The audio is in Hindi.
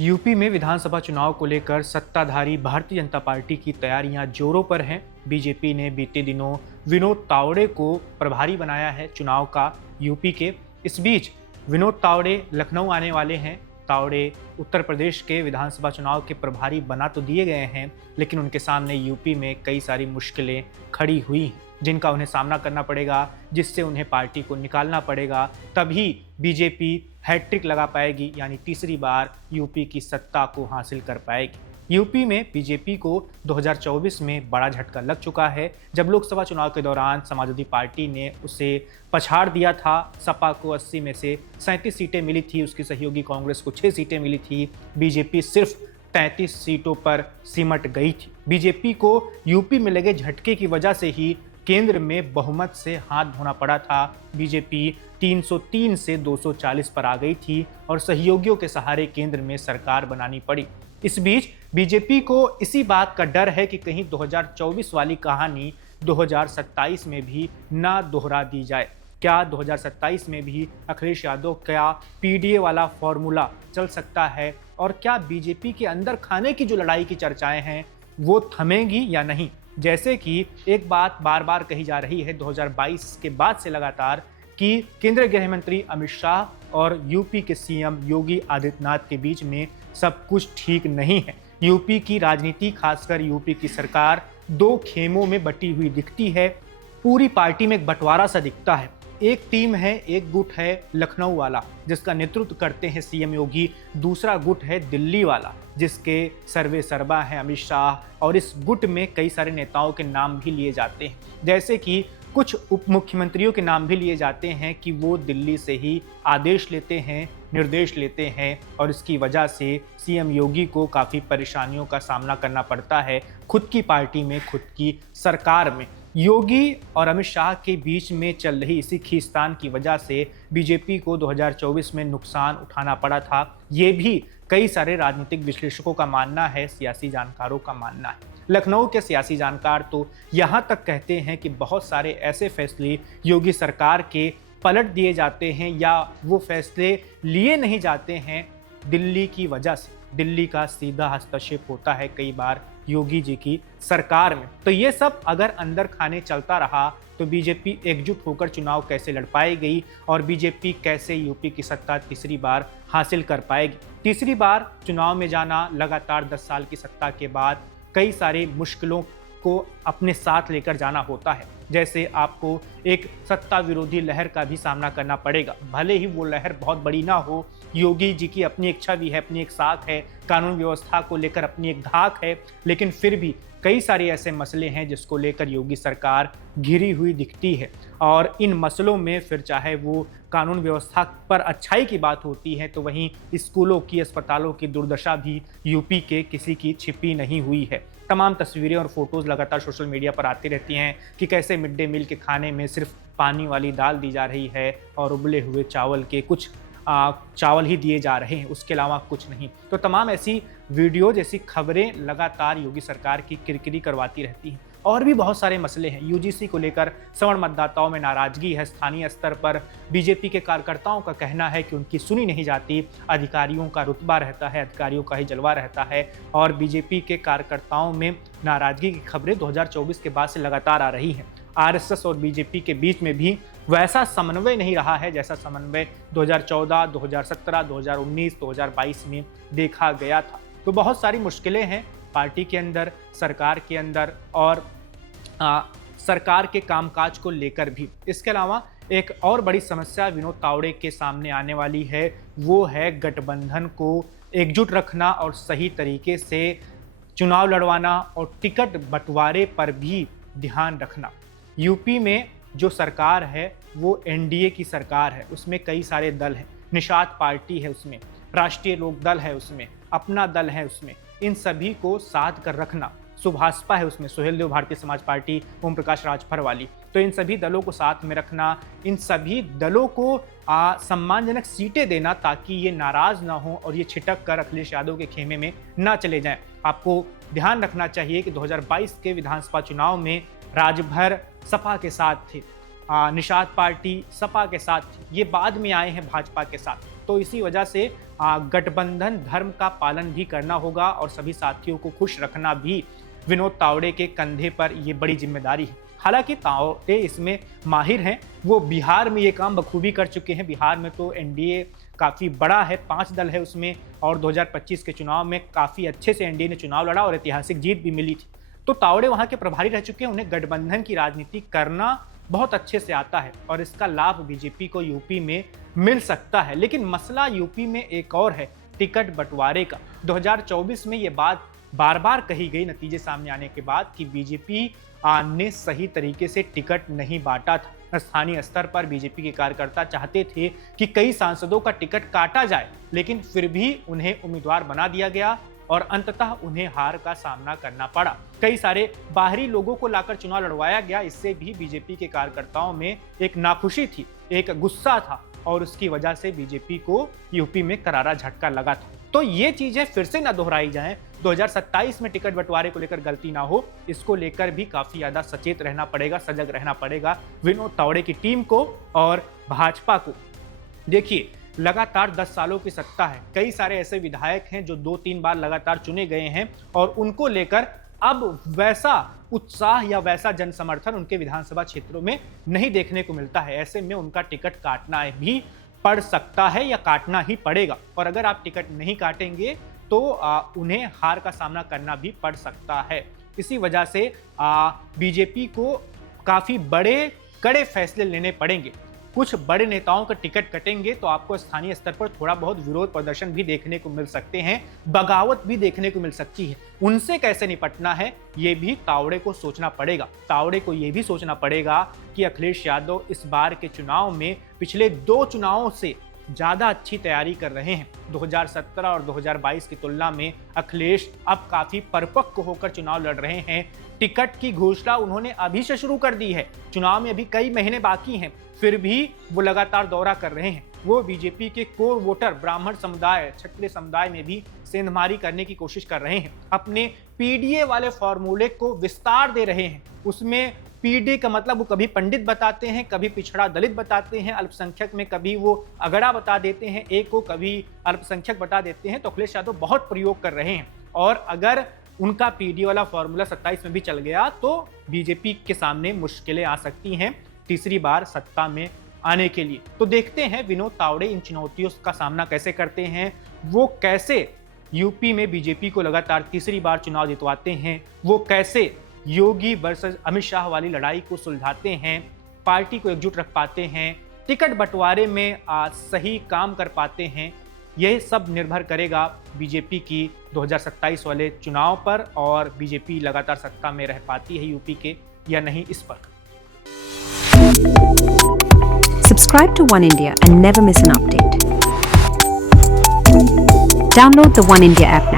यूपी में विधानसभा चुनाव को लेकर सत्ताधारी भारतीय जनता पार्टी की तैयारियां जोरों पर हैं। बीजेपी ने बीते दिनों विनोद तावड़े को प्रभारी बनाया है चुनाव का यूपी के। इस बीच विनोद तावड़े लखनऊ आने वाले हैं। तावड़े उत्तर प्रदेश के विधानसभा चुनाव के प्रभारी बना तो दिए गए हैं, लेकिन उनके सामने यूपी में कई सारी मुश्किलें खड़ी हुई हैं जिनका उन्हें सामना करना पड़ेगा, जिससे उन्हें पार्टी को निकालना पड़ेगा। तभी बीजेपी हैट्रिक लगा पाएगी, यानी तीसरी बार यूपी की सत्ता को हासिल कर पाएगी। यूपी में बीजेपी को 2024 में बड़ा झटका लग चुका है, जब लोकसभा चुनाव के दौरान समाजवादी पार्टी ने उसे पछाड़ दिया था। सपा को 80 में से 37 सीटें मिली थी, उसकी सहयोगी कांग्रेस को 6 सीटें मिली थी। बीजेपी सिर्फ 33 सीटों पर सिमट गई थी। बीजेपी को यूपी में लगे झटके की वजह से ही केंद्र में बहुमत से हाथ धोना पड़ा था। बीजेपी 303 से 240 पर आ गई थी और सहयोगियों के सहारे केंद्र में सरकार बनानी पड़ी। इस बीच बीजेपी को इसी बात का डर है कि कहीं 2024 वाली कहानी 2027 में भी ना दोहरा दी जाए। क्या 2027 में भी अखिलेश यादव क्या पीडीए वाला फॉर्मूला चल सकता है, और क्या बीजेपी के अंदर खाने की जो लड़ाई की चर्चाएं हैं वो थमेंगी या नहीं। जैसे कि एक बात बार बार कही जा रही है 2022 के बाद से लगातार, कि केंद्रीय गृह मंत्री अमित शाह और यूपी के सीएम योगी आदित्यनाथ के बीच में सब कुछ ठीक नहीं है। यूपी की राजनीति, खासकर यूपी की सरकार, दो खेमों में बटी हुई दिखती है। पूरी पार्टी में एक बंटवारा सा दिखता है। एक टीम है, एक गुट है लखनऊ वाला जिसका नेतृत्व करते हैं सीएम योगी, दूसरा गुट है दिल्ली वाला जिसके सर्वे सर्वा है अमित शाह, और इस गुट में कई सारे नेताओं के नाम भी लिए जाते हैं। जैसे कि कुछ उप मुख्यमंत्रियों के नाम भी लिए जाते हैं कि वो दिल्ली से ही आदेश लेते हैं, निर्देश लेते हैं, और इसकी वजह से सीएम योगी को काफ़ी परेशानियों का सामना करना पड़ता है खुद की पार्टी में, खुद की सरकार में। योगी और अमित शाह के बीच में चल रही इसी खींचतान की वजह से बीजेपी को 2024 में नुकसान उठाना पड़ा था। ये भी कई सारे राजनीतिक विश्लेषकों का मानना है, सियासी जानकारों का मानना है। लखनऊ के सियासी जानकार तो यहाँ तक कहते हैं कि बहुत सारे ऐसे फैसले योगी सरकार के पलट दिए जाते हैं, या वो फैसले लिए नहीं जाते हैं दिल्ली की वजह से। दिल्ली का सीधा हस्तक्षेप होता है कई बार योगी जी की सरकार में। तो ये सब अगर अंदर खाने चलता रहा तो बीजेपी एकजुट होकर चुनाव कैसे लड़ पाएगी, और बीजेपी कैसे यूपी की सत्ता तीसरी बार हासिल कर पाएगी। तीसरी बार चुनाव में जाना लगातार 10 साल की सत्ता के बाद कई सारी मुश्किलों को अपने साथ लेकर जाना होता है। जैसे आपको एक सत्ता विरोधी लहर का भी सामना करना पड़ेगा, भले ही वो लहर बहुत बड़ी ना हो। योगी जी की अपनी एक छवि है, अपनी एक साख है, कानून व्यवस्था को लेकर अपनी एक धाक है, लेकिन फिर भी कई सारे ऐसे मसले हैं जिसको लेकर योगी सरकार घिरी हुई दिखती है। और इन मसलों में फिर चाहे वो कानून व्यवस्था पर अच्छाई की बात होती है, तो वहीं स्कूलों की, अस्पतालों की दुर्दशा भी यूपी के किसी की छिपी नहीं हुई है। तमाम तस्वीरें और फोटोज़ लगातार सोशल मीडिया पर आती रहती हैं कि कैसे मिड डे मील के खाने में सिर्फ पानी वाली दाल दी जा रही है और उबले हुए चावल के कुछ चावल ही दिए जा रहे हैं, उसके अलावा कुछ नहीं। तो तमाम ऐसी वीडियो जैसी खबरें लगातार योगी सरकार की किरकिरी करवाती रहती हैं। और भी बहुत सारे मसले हैं। यूजीसी को लेकर सवर्ण मतदाताओं में नाराजगी है। स्थानीय स्तर पर बीजेपी के कार्यकर्ताओं का कहना है कि उनकी सुनी नहीं जाती, अधिकारियों का रुतबा रहता है, अधिकारियों का ही जलवा रहता है, और बीजेपी के कार्यकर्ताओं में नाराजगी की खबरें 2024 के बाद से लगातार आ रही हैं। आरएसएस और बीजेपी के बीच में भी वैसा समन्वय नहीं रहा है जैसा समन्वय 2014, 2017, 2019, 2022 में देखा गया था। तो बहुत सारी मुश्किलें हैं पार्टी के अंदर, सरकार के अंदर, और सरकार के कामकाज को लेकर भी। इसके अलावा एक और बड़ी समस्या विनोद तावड़े के सामने आने वाली है, वो है गठबंधन को एकजुट रखना और सही तरीके से चुनाव लड़वाना, और टिकट बंटवारे पर भी ध्यान रखना। यूपी में जो सरकार है वो एनडीए की सरकार है, उसमें कई सारे दल हैं। निषाद पार्टी है उसमें, राष्ट्रीय लोक दल है उसमें, अपना दल है उसमें। इन सभी को साथ कर रखना, सुभाषपा है उसमें, सुहेल देव भारतीय समाज पार्टी, ओम प्रकाश राजभर वाली, तो इन सभी दलों को साथ में रखना, इन सभी दलों को सम्मानजनक सीटें देना ताकि ये नाराज ना हो और ये छिटक कर अखिलेश यादव के खेमे में ना चले जाएं। आपको ध्यान रखना चाहिए कि 2022 के विधानसभा चुनाव में राजभर सपा के साथ थे, निषाद पार्टी सपा के साथ थी, ये बाद में आए हैं भाजपा के साथ। तो इसी वजह से गठबंधन धर्म का पालन भी करना होगा और सभी साथियों को खुश रखना भी विनोद तावड़े के कंधे पर ये बड़ी जिम्मेदारी है। हालांकि तावड़े इसमें माहिर हैं, वो बिहार में ये काम बखूबी कर चुके हैं। बिहार में तो एनडीए काफ़ी बड़ा है, 5 दल है उसमें, और 2025 के चुनाव में काफ़ी अच्छे से एनडीए ने चुनाव लड़ा और ऐतिहासिक जीत भी मिली थी। तो तावड़े वहाँ के प्रभारी रह चुके हैं, उन्हें गठबंधन की राजनीति करना बहुत अच्छे से आता है और इसका लाभ बीजेपी को यूपी में मिल सकता है। लेकिन मसला यूपी में एक और है, टिकट बंटवारे का। 2024 में ये बात बार बार कही गई नतीजे सामने आने के बाद कि बीजेपी ने सही तरीके से टिकट नहीं बांटा था। स्थानीय स्तर पर बीजेपी के कार्यकर्ता चाहते थे कि कई सांसदों का टिकट काटा जाए, लेकिन फिर भी उन्हें उम्मीदवार बना दिया गया और अंततः उन्हें हार का सामना करना पड़ा। कई सारे बाहरी लोगों को लाकर चुनाव लड़वाया गया। इससे भी बीजेपी के कार्यकर्ताओं में एक नाखुशी थी, एक गुस्सा था और उसकी वजह से बीजेपी को यूपी में करारा झटका लगा था। तो ये चीजें फिर से ना दोहराई जाएं, 2027 में टिकट बंटवारे को लेकर गलती ना हो, इसको लेकर भी काफी ज्यादा सचेत रहना पड़ेगा, सजग रहना पड़ेगा विनोद तावड़े की टीम को और भाजपा को। देखिए, लगातार 10 सालों की सत्ता है, कई सारे ऐसे विधायक हैं जो 2-3 बार लगातार चुने गए हैं और उनको लेकर अब वैसा उत्साह या वैसा जन समर्थन उनके विधानसभा क्षेत्रों में नहीं देखने को मिलता है। ऐसे में उनका टिकट काटना भी पड़ सकता है या काटना ही पड़ेगा, और अगर आप टिकट नहीं काटेंगे तो उन्हें हार का सामना करना भी पड़ सकता है। इसी वजह से बीजेपी को काफी बड़े कड़े फैसले लेने पड़ेंगे। कुछ बड़े नेताओं का टिकट कटेंगे तो आपको स्थानीय स्तर पर थोड़ा बहुत विरोध प्रदर्शन भी देखने को मिल सकते हैं, बगावत भी देखने को मिल सकती है। उनसे कैसे निपटना है ये भी तावड़े को सोचना पड़ेगा। तावड़े को ये भी सोचना पड़ेगा कि अखिलेश यादव इस बार के चुनाव में पिछले 2 चुनावों से ज्यादा अच्छी तैयारी कर रहे हैं। 2017 और 2022 की तुलना में अखिलेश अब काफी परिपक्व होकर चुनाव लड़ रहे हैं। टिकट की घोषणा उन्होंने अभी से शुरू कर दी है, चुनाव में अभी कई महीने बाकी हैं, फिर भी वो लगातार दौरा कर रहे हैं। वो बीजेपी के कोर वोटर ब्राह्मण समुदाय, क्षत्रिय समुदाय में भी सेंधमारी करने की कोशिश कर रहे हैं। अपने पीडीए वाले फॉर्मूले को विस्तार दे रहे हैं। उसमें पीडीए का मतलब वो कभी पंडित बताते हैं, कभी पिछड़ा दलित बताते हैं, अल्पसंख्यक में कभी वो अगड़ा बता देते हैं, एक को कभी अल्पसंख्यक बता देते हैं। तो अखिलेश यादव बहुत प्रयोग कर रहे हैं और अगर उनका पीडीए वाला फॉर्मूला 27 में भी चल गया तो बीजेपी के सामने मुश्किलें आ सकती हैं तीसरी बार सत्ता में आने के लिए। तो देखते हैं विनोद तावड़े इन चुनौतियों का सामना कैसे करते हैं, वो कैसे यूपी में बीजेपी को लगातार तीसरी बार चुनाव जितवाते हैं, वो कैसे योगी वर्सेस अमित शाह वाली लड़ाई को सुलझाते हैं, पार्टी को एकजुट रख पाते हैं, टिकट बंटवारे में सही काम कर पाते हैं। यह सब निर्भर करेगा बीजेपी की 2027 वाले चुनाव पर और बीजेपी लगातार सत्ता में रह पाती है यूपी के या नहीं, इस पर। Subscribe to One India and never miss an update. Download the One India app now.